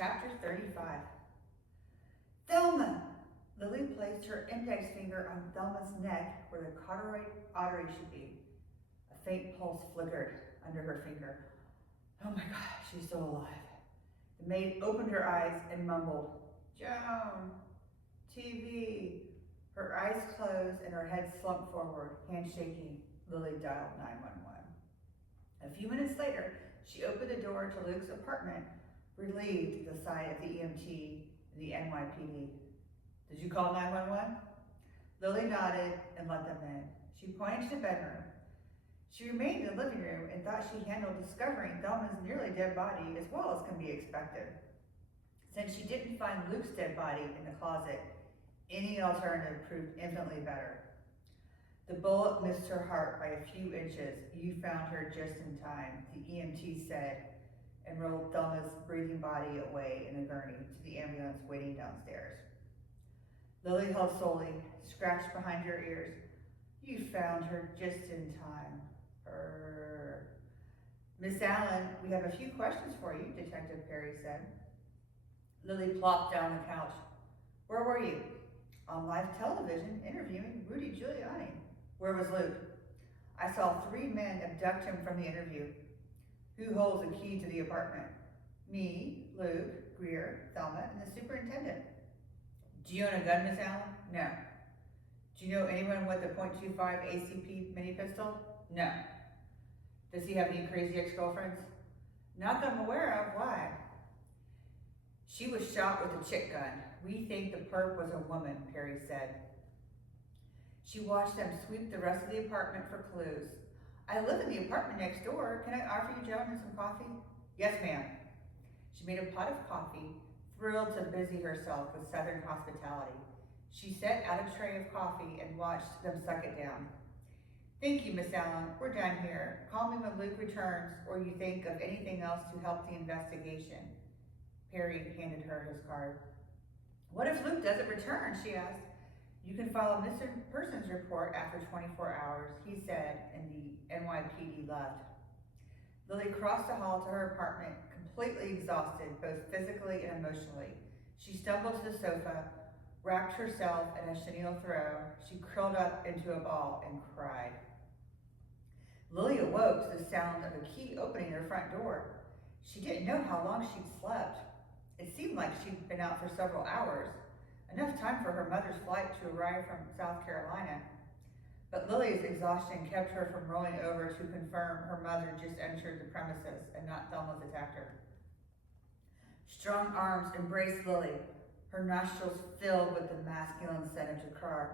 Chapter 35. Thelma! Lily placed her index finger on Thelma's neck where the carotid artery should be. A faint pulse flickered under her finger. Oh my God, she's still alive. The maid opened her eyes and mumbled, Joan, TV. Her eyes closed and her head slumped forward, hands shaking. Lily dialed 911. A few minutes later, she opened the door to Luke's apartment, relieved at the sight of the EMT and the NYPD. Did you call 911? Lily nodded and let them in. She pointed to the bedroom. She remained in the living room and thought she handled discovering Thelma's nearly dead body as well as can be expected. Since she didn't find Luke's dead body in the closet, any alternative proved infinitely better. The bullet missed her heart by a few inches. You found her just in time, the EMT said, and rolled Thelma's breathing body away in a gurney to the ambulance waiting downstairs. Lily held slowly, scratched behind her ears. You found her just in time. Miss Allen, we have a few questions for you, Detective Perry said. Lily plopped down on the couch. Where were you? On live television, interviewing Rudy Giuliani. Where was Luke? I saw 3 men abduct him from the interview. Who holds the key to the apartment? Me, Luke, Grier, Thelma, and the superintendent. Do you own a gun, Miss Allen? No. Do you know anyone with a .25 ACP mini pistol? No. Does he have any crazy ex-girlfriends? Not that I'm aware of. Why? She was shot with a chick gun. We think the perp was a woman, Perry said. She watched them sweep the rest of the apartment for clues. I live in the apartment next door. Can I offer you gentlemen some coffee? Yes, ma'am. She made a pot of coffee, thrilled to busy herself with Southern hospitality. She set out a tray of coffee and watched them suck it down. Thank you, Miss Allen. We're done here. Call me when Luke returns or you think of anything else to help the investigation. Perry handed her his card. What if Luke doesn't return, she asked. You can file a missing persons report after 24 hours, he said, and the NYPD left. Lily crossed the hall to her apartment, completely exhausted, both physically and emotionally. She stumbled to the sofa, wrapped herself in a chenille throw. She curled up into a ball and cried. Lily awoke to the sound of a key opening her front door. She didn't know how long she'd slept. It seemed like she'd been out for several hours, enough time for her mother's flight to arrive from South Carolina. But Lily's exhaustion kept her from rolling over to confirm her mother just entered the premises and not Thelma's attacker. Strong arms embraced Lily, her nostrils filled with the masculine scent of Jakar.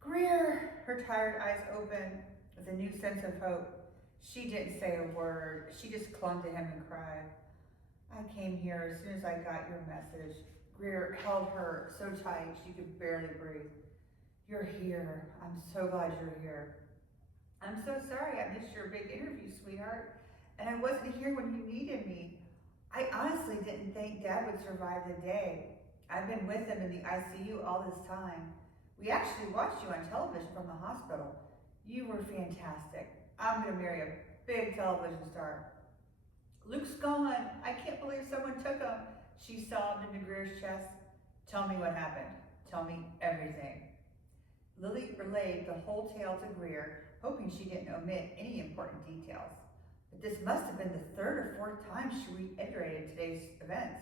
Grier! Her tired eyes opened with a new sense of hope. She didn't say a word. She just clung to him and cried. I came here as soon as I got your message. Grier held her so tight she could barely breathe. You're here. I'm so glad you're here. I'm so sorry I missed your big interview, sweetheart, and I wasn't here when you needed me. I honestly didn't think Dad would survive the day. I've been with him in the ICU all this time. We actually watched you on television from the hospital. You were fantastic. I'm gonna marry a big television star. Luke's gone. I can't believe someone took him. She sobbed into Grier's chest. Tell me what happened. Tell me everything. Lily relayed the whole tale to Grier, hoping she didn't omit any important details. But this must have been the 3rd or 4th time she reiterated today's events.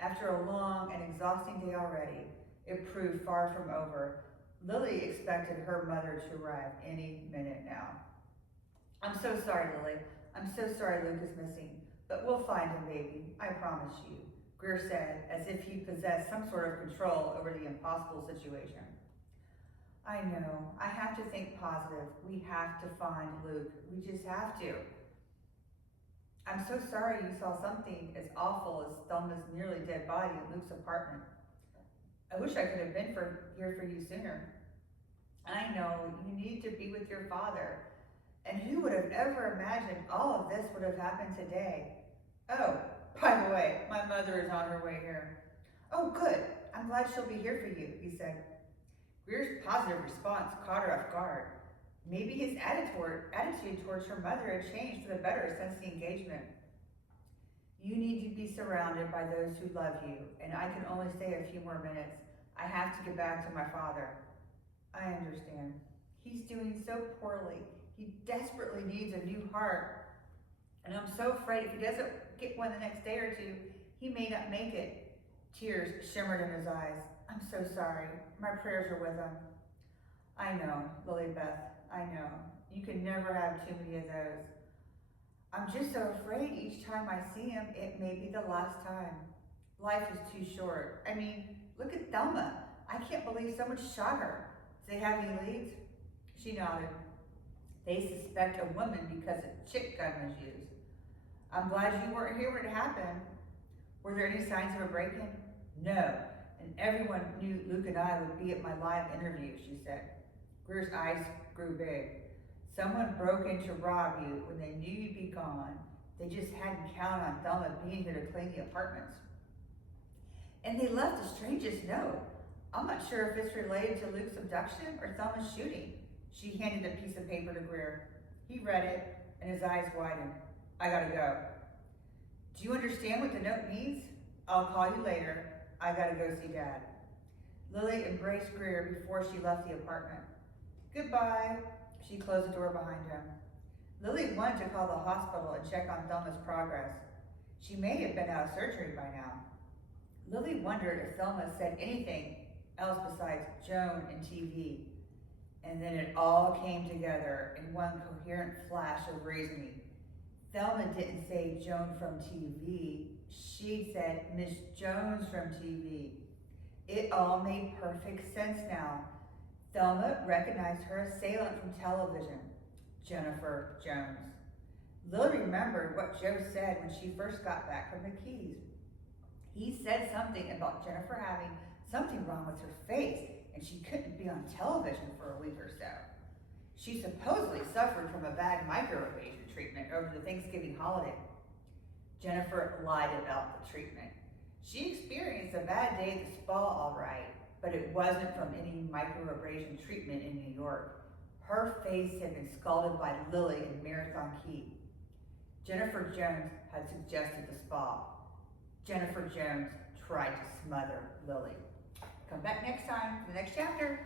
After a long and exhausting day already, it proved far from over. Lily expected her mother to arrive any minute now. I'm so sorry, Lily. I'm so sorry Luke is missing, but we'll find him, baby. I promise you, Grier said, as if he possessed some sort of control over the impossible situation. I know. I have to think positive. We have to find Luke. We just have to. I'm so sorry you saw something as awful as Thelma's nearly dead body in Luke's apartment. I wish I could have been here for you sooner. I know, you need to be with your father. And who would have ever imagined all of this would have happened today? Oh, by the way, my mother is on her way here. Oh, good. I'm glad she'll be here for you, he said. Grier's positive response caught her off guard. Maybe his attitude towards her mother had changed for the better since the engagement. You need to be surrounded by those who love you, and I can only stay a few more minutes. I have to get back to my father. I understand. He's doing so poorly. He desperately needs a new heart. And I'm so afraid if he doesn't get one the next day or two, he may not make it. Tears shimmered in his eyes. I'm so sorry. My prayers are with him. I know, Lily Beth, I know. You can never have too many of those. I'm just so afraid each time I see him, it may be the last time. Life is too short. I mean, look at Thelma. I can't believe someone shot her. Do they have any leads? She nodded. They suspect a woman because a chick gun was used. I'm glad you weren't here when it happened. Were there any signs of a break-in? No, and everyone knew Luke and I would be at my live interview, she said. Grier's eyes grew big. Someone broke in to rob you when they knew you'd be gone. They just hadn't counted on Thelma being here to clean the apartments. And they left the strangest note. I'm not sure if it's related to Luke's abduction or Thelma's shooting. She handed a piece of paper to Grier. He read it, and his eyes widened. I gotta go. Do you understand what the note means? I'll call you later. I gotta go see Dad. Lily embraced Grier before she left the apartment. Goodbye. She closed the door behind him. Lily wanted to call the hospital and check on Thelma's progress. She may have been out of surgery by now. Lily wondered if Thelma said anything else besides Joan and TV. And then it all came together in one coherent flash of reasoning. Thelma didn't say Joan from TV. She said Miss Jones from TV. It all made perfect sense now. Thelma recognized her assailant from television, Jennifer Jones. Lily remembered what Joe said when she first got back from the Keys. He said something about Jennifer having something wrong with her face, and she couldn't be on television for a week or so. She supposedly suffered from a bad microabrasion treatment over the Thanksgiving holiday. Jennifer lied about the treatment. She experienced a bad day at the spa, all right, but it wasn't from any microabrasion treatment in New York. Her face had been scalded by Lily in Marathon Key. Jennifer Jones had suggested the spa. Jennifer Jones tried to smother Lily. Come back next time for the next chapter.